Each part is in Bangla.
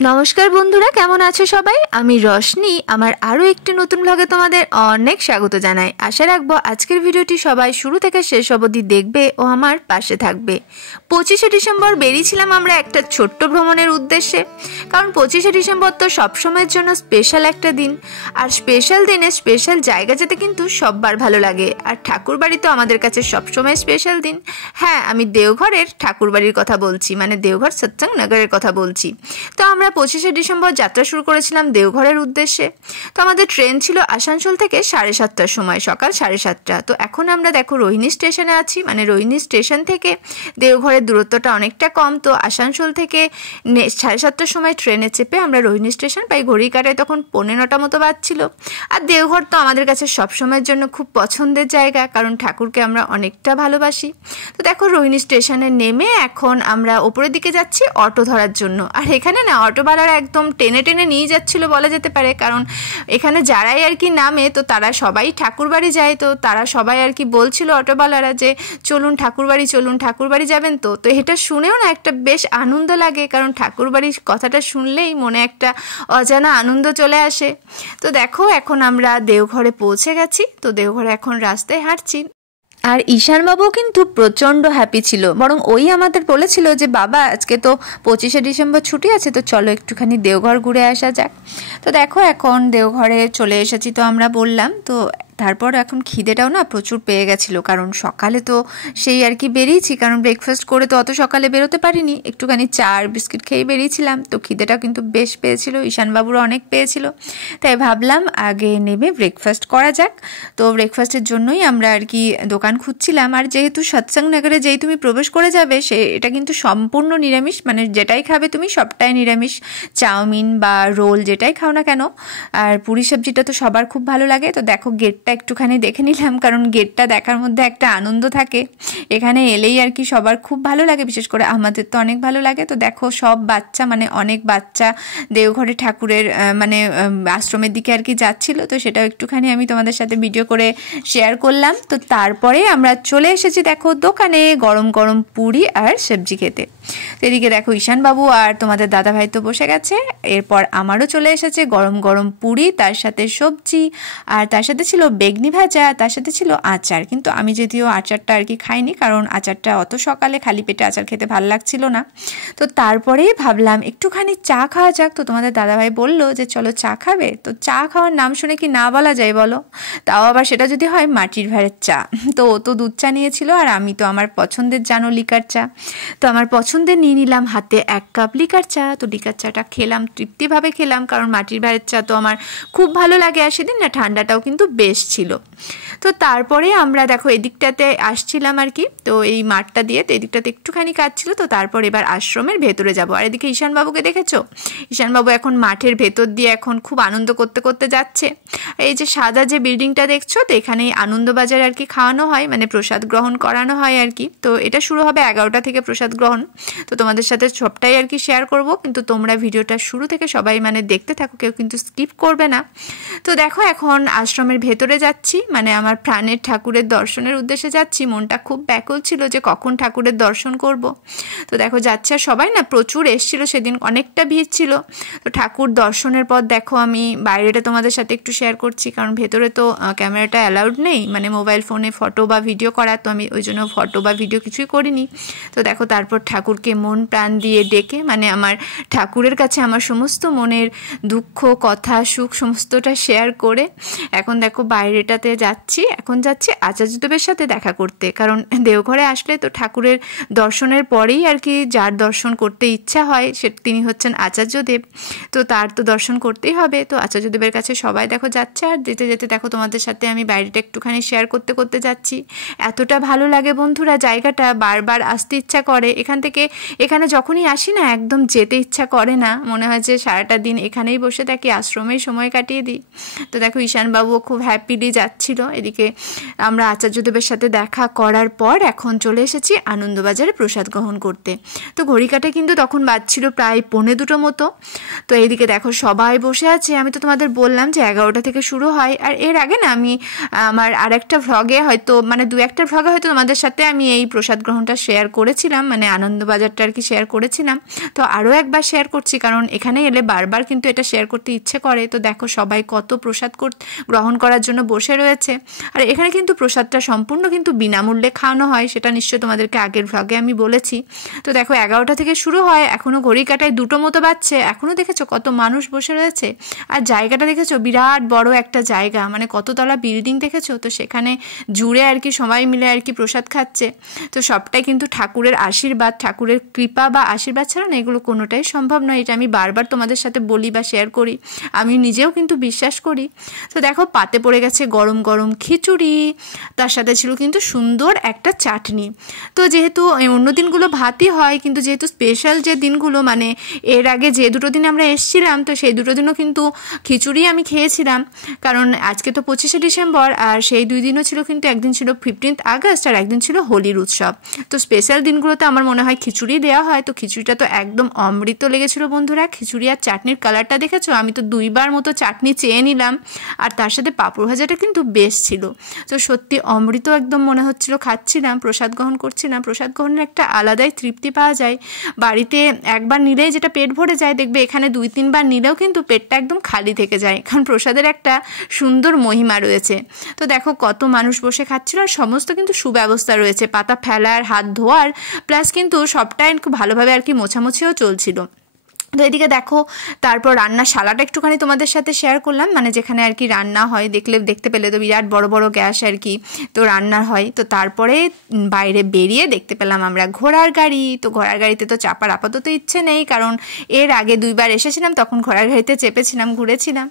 নমস্কার বন্ধুরা, কেমন আছো সবাই? আমি রশনি আমার আরও একটি নতুন ব্লগে তোমাদের অনেক স্বাগত জানাই। আশা রাখবো আজকের ভিডিওটি সবাই শুরু থেকে শেষ অবধি দেখবে ও আমার পাশে থাকবে। 25শে ডিসেম্বর বেরিয়েছিলাম আমরা একটা ছোট্ট ভ্রমণের উদ্দেশ্যে, কারণ 25শে ডিসেম্বর তো সবসময়ের জন্য স্পেশাল একটা দিন, আর স্পেশাল দিনে স্পেশাল জায়গা যেতে কিন্তু সববার ভালো লাগে। আর ঠাকুরবাড়ি তো আমাদের কাছে সবসময় স্পেশাল দিন। হ্যাঁ, আমি দেওঘরের ঠাকুরবাড়ির কথা বলছি, মানে দেওঘর সৎসঙ্গ নগরের কথা বলছি। তো আমরা 25শে ডিসেম্বর যাত্রা শুরু করেছিলাম দেওঘরের উদ্দেশ্যে। তো আমাদের ট্রেন ছিল আসানসোল থেকে 7:30টার সময়, সকাল 7:30টা। তো এখন আমরা দেখো রোহিণী স্টেশনে আছি, মানে রোহিণী স্টেশন থেকে দেওঘরের দূরত্বটা অনেকটা কম। তো আসানসোল থেকে 7:30টার সময় ট্রেনে চেপে আমরা রোহিণী স্টেশন পাই। ঘড়ি কাটায় তখন 9:45 মতো বাজছিল। আর দেওঘর তো আমাদের কাছে সবসময়ের জন্য খুব পছন্দের জায়গা, কারণ ঠাকুরকে আমরা অনেকটা ভালোবাসি। তো দেখো রোহিণী স্টেশনে নেমে এখন আমরা ওপরের দিকে যাচ্ছি অটো ধরার জন্য। আর এখানে না অটোওয়ালারা একদম টেনে টেনে নিয়ে যাচ্ছিল বলা যেতে পারে, কারণ এখানে যারাই আর কি নামে তো তারা সবাই ঠাকুরবাড়ি যায়। তো তারা সবাই আর কি বলছিল অটোওয়ালারা যে চলুন ঠাকুরবাড়ি, চলুন ঠাকুরবাড়ি যাবেন। তো এটা শুনেও না একটা বেশ আনন্দ লাগে, কারণ ঠাকুরবাড়ির কথাটা শুনলেই মনে একটা অজানা আনন্দ চলে আসে। তো দেখো এখন আমরা দেওঘরে পৌঁছে গেছি। তো দেওঘরে এখন রাস্তায় হাঁটছি। আর ঈশানবাবু কিন্তু প্রচণ্ড হ্যাপি ছিল, বরং ওই আমাদের বলেছিল যে বাবা আজকে তো 25শে ডিসেম্বর ছুটি আছে, তো চলো একটুখানি দেওঘর ঘুরে আসা যাক। তো দেখো এখন দেওঘরে চলে এসেছি। তো আমরা বললাম, তো তারপর এখন খিদেটাও না প্রচুর পেয়ে গেছিলো, কারণ সকালে তো সেই আর কি বেরিয়েছি, কারণ ব্রেকফাস্ট করে তো অত সকালে বেরোতে পারিনি, একটুখানি চা আর বিস্কিট খেয়ে বেরিয়েছিলাম। তো খিদেটা কিন্তু বেশ পেয়েছিল, ঈশানবাবুরও অনেক পেয়েছিল। তাই ভাবলাম আগে নেমে ব্রেকফাস্ট করা যাক। তো ব্রেকফাস্টের জন্যই আমরা আর কি দোকান খুঁজছিলাম। আর যেহেতু সৎসঙ্গ নগরে যেই তুমি প্রবেশ করে যাবে এটা কিন্তু সম্পূর্ণ নিরামিষ, মানে যেটাই খাবে তুমি সবটাই নিরামিষ। চাউমিন বা রোল যেটাই খাও না কেন। আর পুরি সবজিটা তো সবার খুব ভালো লাগে। তো দেখো গেটটা একটুখানি দেখে নিলাম, কারণ গেটটা দেখার মধ্যে একটা আনন্দ থাকে। এখানে এলেই আর কি সবার খুব ভালো লাগে, বিশেষ করে আমাদের তো অনেক ভালো লাগে। তো দেখো সব বাচ্চা, মানে অনেক বাচ্চা দেওঘরে ঠাকুরের মানে আশ্রমের দিকে আর কি যাচ্ছিল। তো সেটাও একটুখানি আমি তোমাদের সাথে ভিডিও করে শেয়ার করলাম। তো তারপরে আমরা চলে এসেছি দেখো দোকানে গরম গরম পুরি আর সবজি খেতে। তো এদিকে দেখো ঈশানবাবু আর তোমাদের দাদাভাই তো বসে গেছে। এরপর আমারও চলে এসেছে গরম গরম পুরি, তার সাথে সবজি, আর তার সাথে ছিল বেগনি ভাজা, তার সাথে ছিল আচার। কিন্তু আমি যদিও আচারটা আর কি খাইনি, কারণ আচারটা অত সকালে খালি পেটে আচার খেতে ভালো লাগছিল না। তো তারপরেই ভাবলাম একটুখানি চা খাওয়া যাক। তো তোমাদের দাদাভাই বললো যে চলো চা খাবে। তো চা খাওয়ার নাম শুনে কি না বলা যায় বলো? তাও আবার সেটা যদি হয় মাটির ভাঁড়ের চা। তো ও তো দুধ চা নিয়েছিল, আর আমি তো আমার পছন্দের জানো লিকার চা। তো আমার পছন্দের নিয়ে নিলাম হাতে 1 কাপ লিকার চা। তো লিকার চাটা খেলাম, তৃপ্তিভাবে খেলাম, কারণ মাটির ভাঁড়ের চা তো আমার খুব ভালো লাগে। আর সেদিন না ঠান্ডাটাও কিন্তু বেশ ছিল। তো তারপরে আমরা দেখো এদিকটাতে আসছিলাম আর কি, তো এই মাঠটা দিয়ে তো এদিকটাতে একটুখানি কাজ ছিল। তো তারপর এবার আশ্রমের ভেতরে যাব। আর এদিকে ঈশানবাবুকে দেখেছো? ঈশানবাবু এখন মাঠের ভেতর দিয়ে এখন খুব আনন্দ করতে করতে যাচ্ছে। এই যে সাদা যে বিল্ডিংটা দেখছো, তো এখানেই আনন্দবাজার আর কি খাওয়ানো হয়, মানে প্রসাদ গ্রহণ করানো হয় আর কি। তো এটা শুরু হবে 11টা থেকে প্রসাদ গ্রহণ। তো তোমাদের সাথে সবটাই আর কি শেয়ার করব, কিন্তু তোমরা ভিডিওটা শুরু থেকে সবাই মানে দেখতে থাকো, কেউ কিন্তু স্কিপ করবে না। তো দেখো এখন আশ্রমের ভেতরে যাচ্ছি, মানে আমার প্রাণের ঠাকুরের দর্শনের উদ্দেশ্যে যাচ্ছি। মনটা খুব ব্যাকুল ছিল যে কখন ঠাকুরের দর্শন করব। তো দেখো যাচ্ছে, আর সবাই না প্রচুর এসেছিলো সেদিন, অনেকটা ভিড় ছিল। তো ঠাকুর দর্শনের পর দেখো আমি বাইরেটা তোমাদের সাথে একটু শেয়ার করছি, কারণ ভেতরে তো ক্যামেরাটা অ্যালাউড নেই, মানে মোবাইল ফোনে ফটো বা ভিডিও করা। তো আমি ওই জন্য ফটো বা ভিডিও কিছুই করিনি। তো দেখো তারপর ঠাকুরকে মন প্রাণ দিয়ে ডেকে, মানে আমার ঠাকুরের কাছে আমার সমস্ত মনের দুঃখ কথা সুখ সমস্তটা শেয়ার করে এখন দেখো বাইরেটাতে যাচ্ছি। এখন যাচ্ছি আচার্যদেবের সাথে দেখা করতে, কারণ দেওঘরে আসলে তো ঠাকুরের দর্শনের পরেই আর কি যার দর্শন করতে ইচ্ছা হয় তিনি হচ্ছেন আচার্যদেব। তো তার তো দর্শন করতেই হবে। তো আচার্যদেবের কাছে সবাই দেখো যাচ্ছে, আর যেতে যেতে দেখো তোমাদের সাথে আমি বাইরেটা একটুখানি শেয়ার করতে করতে যাচ্ছি। এতটা ভালো লাগে বন্ধুরা জায়গাটা, বারবার আসতে ইচ্ছা করে। এখানে যখনই আসি না একদম যেতে ইচ্ছা করে না, মনে হয় যে সারাটা দিন এখানেই বসে থাকি, আশ্রমেই সময় কাটিয়ে দিই। তো দেখো ঈশানবাবুও খুব হ্যাপি পিলাপিলি যাচ্ছিল। এদিকে আমরা আচার্যদেবের সাথে দেখা করার পর এখন চলে এসেছি আনন্দবাজারে প্রসাদ গ্রহণ করতে। তো ঘড়ি কাটে কিন্তু তখন বাজছিল প্রায় 1:45 মতো। তো এইদিকে দেখো সবাই বসে আছে। আমি তো তোমাদের বললাম যে 11টা থেকে শুরু হয়। আর এর আগে না আমি আমার আরেকটা ভ্লগে হয়তো মানে 2-1টা ভ্লগে হয়তো তোমাদের সাথে আমি এই প্রসাদ গ্রহণটা শেয়ার করেছিলাম, মানে আনন্দবাজারটা আর কি শেয়ার করেছিলাম। তো আরও একবার শেয়ার করছি, কারণ এখানে এলে বারবার কিন্তু এটা শেয়ার করতে ইচ্ছে করে। তো দেখো সবাই কত প্রসাদ গ্রহণ করার জন্য বসে রয়েছে। আর এখানে কিন্তু প্রসাদটা সম্পূর্ণ কিন্তু বিনামূল্যে খাওয়ানো হয়, সেটা নিশ্চয়ই তোমাদেরকে আগের ভ্লগে আমি বলেছি। তো দেখো 11টা থেকে শুরু হয়, এখনও ঘড়ি কাটায় 2টো মতো বাজছে। এখনও দেখেছো কত মানুষ বসে রয়েছে। আর জায়গাটা দেখেছো বিরাট বড় একটা জায়গা, মানে কততলা বিল্ডিং দেখেছো। তো সেখানে জুড়ে আর কি সবাই মিলে আর কি প্রসাদ খাচ্ছে। তো সবটাই কিন্তু ঠাকুরের আশীর্বাদ, ঠাকুরের কৃপা বা আশীর্বাদ ছাড়া না এগুলো কোনোটাই সম্ভব নয়। এটা আমি বারবার তোমাদের সাথে বলি বা শেয়ার করি, আমি নিজেও কিন্তু বিশ্বাস করি। তো দেখো পাতে পড়ে গেছে গরম গরম খিচুড়ি, তার সাথে ছিল কিন্তু সুন্দর একটা চাটনি। তো যেহেতু অন্য দিনগুলো ভাতই হয়, কিন্তু যেহেতু স্পেশাল যে দিনগুলো মানে এর আগে যে 2টো দিন আমরা এসেছিলাম, তো সেই 2টো দিনও কিন্তু খিচুড়ি আমি খেয়েছিলাম। কারণ আজকে তো 25শে ডিসেম্বর, আর সেই 2 দিনও ছিল কিন্তু, একদিন ছিল 15th আগস্ট আর একদিন ছিল হোলির উৎসব। তো স্পেশাল দিনগুলোতে আমার মনে হয় খিচুড়ি দেওয়া হয়। তো খিচুড়িটা তো একদম অমৃত লেগেছিল বন্ধুরা। খিচুড়ি আর চাটনির কালারটা দেখেছো, আমি তো 2বার মতো চাটনি চেয়ে নিলাম। আর তার সাথে পাঁপড় ভাজাটা কিন্তু বেশ ছিল। তো সত্যি অমৃত একদম মনে হচ্ছিল, খাচ্ছিলাম, প্রসাদ গ্রহণ করছিলাম। প্রসাদ গ্রহণের একটা আলাদাই তৃপ্তি পাওয়া যায়। বাড়িতে একবার নিলেই যেটা পেট ভরে যায়, দেখবে এখানে 2-3বার নিলেও কিন্তু পেটটা একদম খালি থেকে যায়, কারণ প্রসাদের একটা সুন্দর মহিমা রয়েছে। তো দেখো কত মানুষ বসে খাচ্ছিল, আর সমস্ত কিন্তু সুব্যবস্থা রয়েছে, পাতা ফেলার, হাত ধোয়ার, প্লাস কিন্তু সবটাই খুব ভালোভাবে আর কি মোছামুছিও চলছিল। তো এদিকে দেখো তারপর রান্নার শালাটা একটুখানি তোমাদের সাথে শেয়ার করলাম, মানে যেখানে আর কি রান্না হয়, দেখতে পেলে তো বিরাট বড় বড় গ্যাস আর কি, তো রান্না হয়। তো তারপরে বাইরে বেরিয়ে দেখতে পেলাম আমরা ঘোড়ার গাড়ি। তো ঘোড়ার গাড়িতে তো চাপার আপাতত ইচ্ছে নেই, কারণ এর আগে 2বার এসেছিলাম, তখন ঘোড়ার গাড়িতে চেপেছিলাম, ঘুরেছিলাম।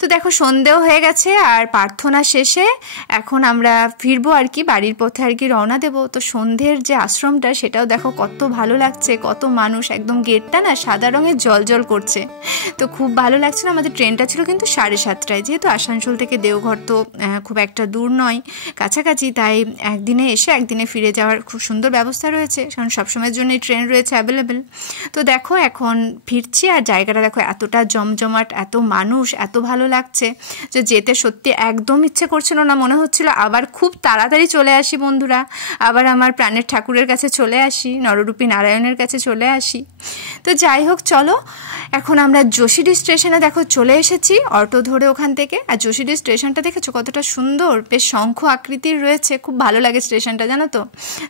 তো দেখো সন্ধেও হয়ে গেছে, আর প্রার্থনা শেষে এখন আমরা ফিরবো আর কি, বাড়ির পথে আর কি রওনা দেবো। তো সন্ধ্যের যে আশ্রমটা সেটাও দেখো কত ভালো লাগছে, কত মানুষ, একদম গেটটা না সাদা রঙের জল জল করছে। তো খুব ভালো লাগছিল। আমাদের ট্রেনটা ছিল কিন্তু 7:30টায়, যেহেতু আসানসোল থেকে দেওঘর তো খুব একটা দূর নয়, কাছাকাছি, তাই একদিনে এসে একদিনে ফিরে যাওয়ার খুব সুন্দর ব্যবস্থা রয়েছে, কারণ সবসময়ের জন্য এই ট্রেন রয়েছে অ্যাভেলেবেল। তো দেখো এখন ফিরছি, আর জায়গাটা দেখো এতটা জমজমাট, এত মানুষ, এত ভালো লাগছে যে যেতে সত্যি একদম ইচ্ছে করছিল না, মনে হচ্ছিল আবার খুব তাড়াতাড়ি চলে আসি বন্ধুরা, আবার আমার প্রাণের ঠাকুরের কাছে চলে আসি, নররূপী নারায়ণের কাছে চলে আসি। তো যাই হোক চলো, এখন আমরা যোশীডি স্টেশনে দেখো চলে এসেছি অটো ধরে ওখান থেকে। আর যোশীডি স্টেশনটা দেখেছো কতটা সুন্দর, বেশ শঙ্খ আকৃতির রয়েছে, খুব ভালো লাগে স্টেশনটা, জানো তো।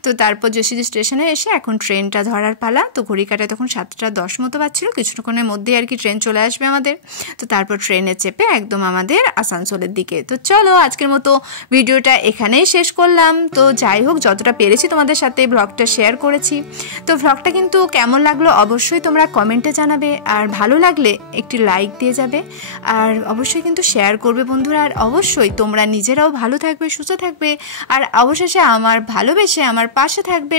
তো তারপর যোশীডি স্টেশনে এসে এখন ট্রেনটা ধরার পালা। তো ঘড়ি কাটায় তখন 7:10 মতো বাজছিল, কিছুক্ষণের মধ্যেই আর কি ট্রেন চলে আসবে আমাদের। তো তারপর ট্রেনে চেপে একদম আমাদের আসানসোলের দিকে। তো চলো আজকের মতো ভিডিওটা এখানেই শেষ করলাম। তো যাই হোক যতটা পেরেছি তোমাদের সাথে ব্লগটা শেয়ার করেছি। তো ব্লগটা কিন্তু কেমন লাগলো অবশ্যই তোমরা কমেন্টে জানাবে, আর ভালো লাগলে একটি লাইক দিয়ে যাবে, আর অবশ্যই কিন্তু শেয়ার করবে বন্ধুরা। আর অবশ্যই তোমরা নিজেরাও ভালো থাকবে, সুস্থ থাকবে, আর অবশেষে আমার ভালোবেসে আমার পাশে থাকবে।